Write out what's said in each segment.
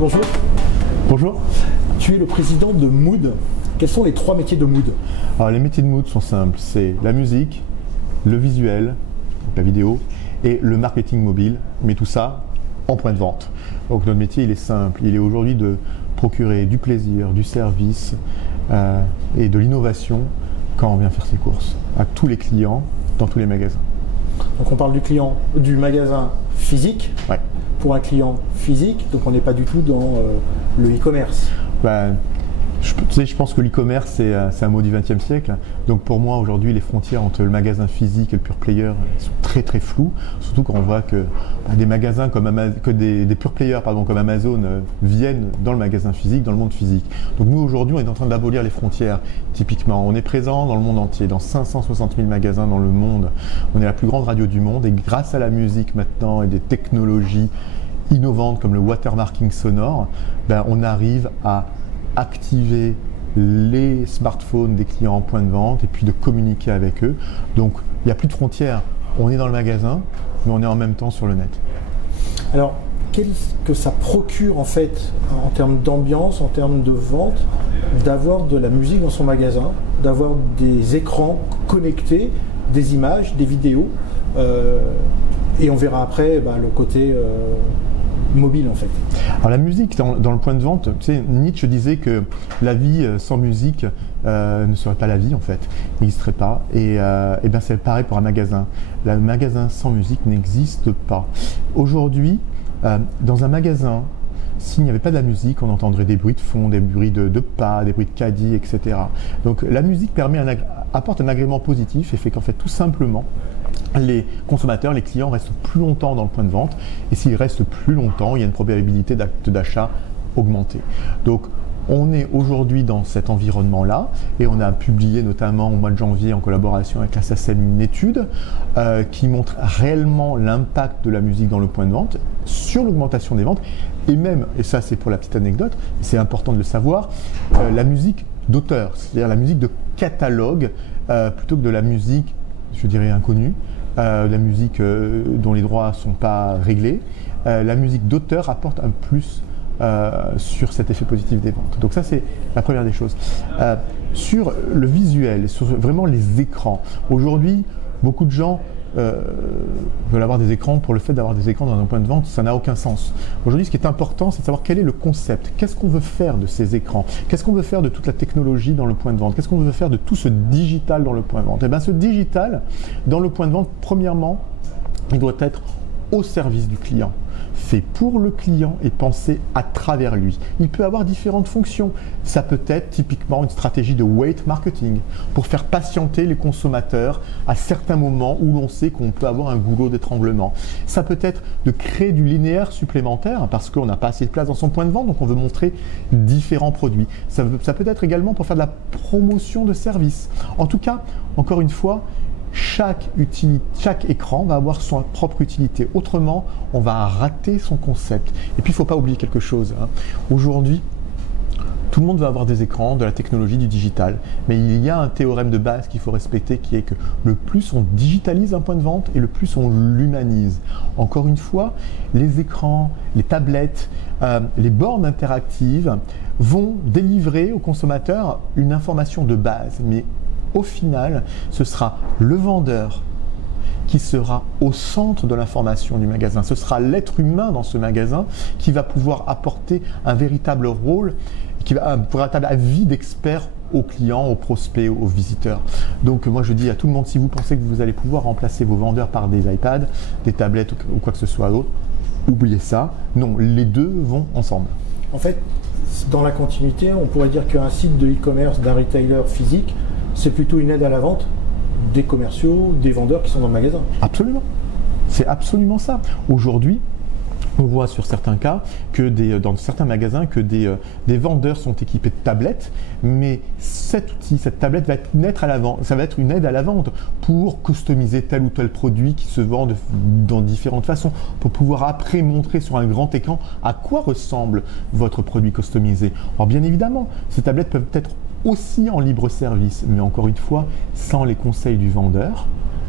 bonjour. Bonjour. Tu es le président de Mood. Quels sont les 3 métiers de Mood? Alors, les métiers de Mood sont simples, c'est la musique, le visuel, donc la vidéo, et le marketing mobile, mais tout ça en point de vente. Donc notre métier il est simple, il est aujourd'hui de procurer du plaisir, du service et de l'innovation quand on vient faire ses courses à tous les clients dans tous les magasins. Donc on parle du magasin physique, ouais. Pour un client physique, donc on n'est pas du tout dans le e-commerce. Je pense que l'e-commerce c'est un mot du XXe siècle. Donc pour moi aujourd'hui les frontières entre le magasin physique et le pure player sont très très floues. Surtout quand on voit que des magasins des pure players comme Amazon viennent dans le magasin physique, dans le monde physique. Donc nous aujourd'hui on est en train d'abolir les frontières. Typiquement on est présent dans le monde entier, dans 560 000 magasins dans le monde. On est la plus grande radio du monde et grâce à la musique maintenant et des technologies innovantes comme le watermarking sonore, on arrive à activer les smartphones des clients en point de vente et puis de communiquer avec eux. Donc il n'y a plus de frontières, on est dans le magasin mais on est en même temps sur le net. Alors qu'est-ce que ça procure en fait en termes d'ambiance, en termes de vente, d'avoir de la musique dans son magasin, d'avoir des écrans connectés, des images, des vidéos et on verra après le côté mobile en fait. Alors la musique dans le point de vente, tu sais, Nietzsche disait que la vie sans musique ne serait pas la vie en fait, n'existerait pas. Et c'est pareil pour un magasin. Le magasin sans musique n'existe pas. Aujourd'hui, dans un magasin, s'il n'y avait pas de la musique, on entendrait des bruits de fond, des bruits de pas, des bruits de caddie, etc. Donc la musique apporte un agrément positif et fait qu'en fait tout simplement, les consommateurs, les clients restent plus longtemps dans le point de vente et s'ils restent plus longtemps, il y a une probabilité d'acte d'achat augmentée. Donc on est aujourd'hui dans cet environnement-là et on a publié notamment au mois de janvier en collaboration avec la SACEM une étude qui montre réellement l'impact de la musique dans le point de vente sur l'augmentation des ventes et même, et ça c'est pour la petite anecdote, c'est important de le savoir, la musique d'auteur, c'est-à-dire la musique de catalogue plutôt que de la musique, je dirais inconnue, la musique dont les droits ne sont pas réglés, la musique d'auteur apporte un plus sur cet effet positif des ventes. Donc ça c'est la première des choses. Sur le visuel, sur vraiment les écrans, aujourd'hui beaucoup de gens veulent avoir des écrans pour le fait d'avoir des écrans dans un point de vente, ça n'a aucun sens. Aujourd'hui ce qui est important c'est de savoir quel est le concept, qu'est-ce qu'on veut faire de ces écrans, qu'est-ce qu'on veut faire de toute la technologie dans le point de vente, qu'est-ce qu'on veut faire de tout ce digital dans le point de vente. Et bien ce digital dans le point de vente, premièrement, il doit être au service du client, fait pour le client et pensé à travers lui. Il peut avoir différentes fonctions. Ça peut être typiquement une stratégie de weight marketing pour faire patienter les consommateurs à certains moments où l'on sait qu'on peut avoir un goulot d'étranglement. Ça peut être de créer du linéaire supplémentaire parce qu'on n'a pas assez de place dans son point de vente, donc on veut montrer différents produits. Ça peut être également pour faire de la promotion de services. En tout cas, encore une fois, chaque écran va avoir sa propre utilité. Autrement, on va rater son concept. Et puis, il ne faut pas oublier quelque chose. Aujourd'hui, tout le monde va avoir des écrans, de la technologie, du digital. Mais il y a un théorème de base qu'il faut respecter qui est que le plus on digitalise un point de vente et le plus on l'humanise. Encore une fois, les écrans, les tablettes, les bornes interactives vont délivrer aux consommateurs une information de base. Mais au final, ce sera le vendeur qui sera au centre de l'information du magasin. Ce sera l'être humain dans ce magasin qui va pouvoir apporter un véritable rôle, qui va un véritable avis d'expert aux clients, aux prospects, aux visiteurs. Donc moi je dis à tout le monde, si vous pensez que vous allez pouvoir remplacer vos vendeurs par des iPads, des tablettes ou quoi que ce soit d'autre, oubliez ça. Non, les deux vont ensemble. En fait, dans la continuité, on pourrait dire qu'un site de e-commerce d'un retailer physique, c'est plutôt une aide à la vente des commerciaux, des vendeurs qui sont dans le magasin. Absolument. C'est absolument ça. Aujourd'hui, on voit sur certains cas que dans certains magasins que des vendeurs sont équipés de tablettes, mais cet outil, cette tablette va être une aide à la vente. Ça va être une aide à la vente pour customiser tel ou tel produit qui se vend dans différentes façons, pour pouvoir après montrer sur un grand écran à quoi ressemble votre produit customisé. Alors bien évidemment, ces tablettes peuvent être aussi en libre service, mais encore une fois, sans les conseils du vendeur,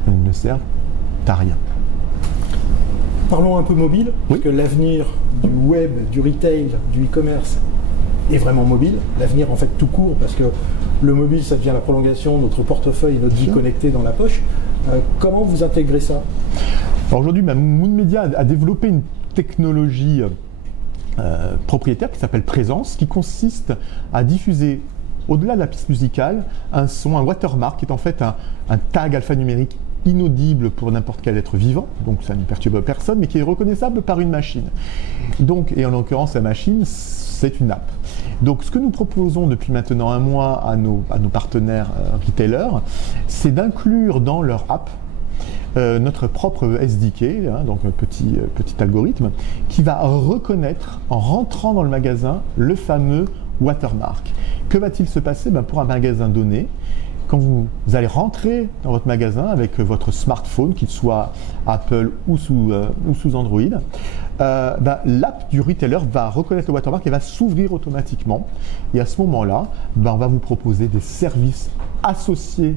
elles ne servent à rien. Parlons un peu mobile, Oui. parce que l'avenir du web, du retail, du e-commerce est vraiment mobile. L'avenir en fait tout court, parce que le mobile ça devient la prolongation de notre portefeuille, notre vie connectée dans la poche. Comment vous intégrez ça? Alors aujourd'hui, Mood Media a développé une technologie propriétaire qui s'appelle Présence, qui consiste à diffuser au-delà de la piste musicale un son, un watermark, qui est en fait un tag alphanumérique inaudible pour n'importe quel être vivant, donc ça ne perturbe personne, mais qui est reconnaissable par une machine. Donc, et en l'occurrence, la machine, c'est une app. Donc ce que nous proposons depuis maintenant un mois à nos partenaires retailers, c'est d'inclure dans leur app notre propre SDK, donc un petit algorithme, qui va reconnaître, en rentrant dans le magasin, le fameux watermark. Que va-t-il se passer? Pour un magasin donné, quand vous allez rentrer dans votre magasin avec votre smartphone, qu'il soit Apple ou sous Android, l'app du retailer va reconnaître le watermark et va s'ouvrir automatiquement. Et à ce moment-là, on va vous proposer des services associés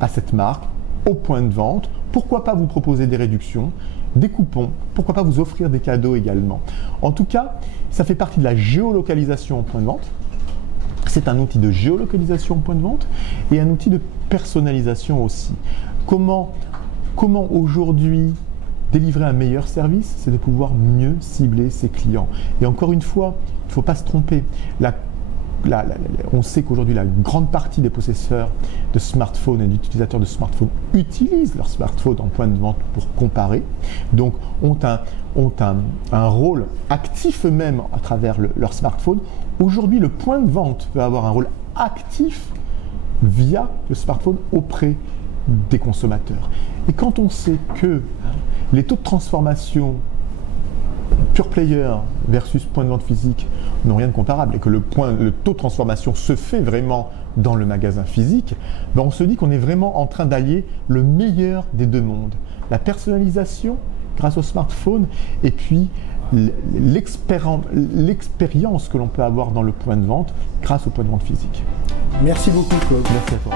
à cette marque au point de vente. Pourquoi pas vous proposer des réductions, des coupons, pourquoi pas vous offrir des cadeaux également. En tout cas, ça fait partie de la géolocalisation au point de vente. C'est un outil de géolocalisation au point de vente et un outil de personnalisation aussi. Comment aujourd'hui délivrer un meilleur service? C'est de pouvoir mieux cibler ses clients. Et encore une fois, il ne faut pas se tromper. On sait qu'aujourd'hui, la grande partie des possesseurs de smartphones et d'utilisateurs de smartphones utilisent leur smartphone en point de vente pour comparer. Donc, ont un rôle actif eux-mêmes à travers leur smartphone. Aujourd'hui, le point de vente peut avoir un rôle actif via le smartphone auprès des consommateurs. Et quand on sait que les taux de transformation pure player versus point de vente physique n'ont rien de comparable et que le taux de transformation se fait vraiment dans le magasin physique, on se dit qu'on est vraiment en train d'allier le meilleur des deux mondes. La personnalisation grâce au smartphone et puis l'expérience que l'on peut avoir dans le point de vente grâce au point de vente physique. Merci beaucoup, Claude. Merci à toi.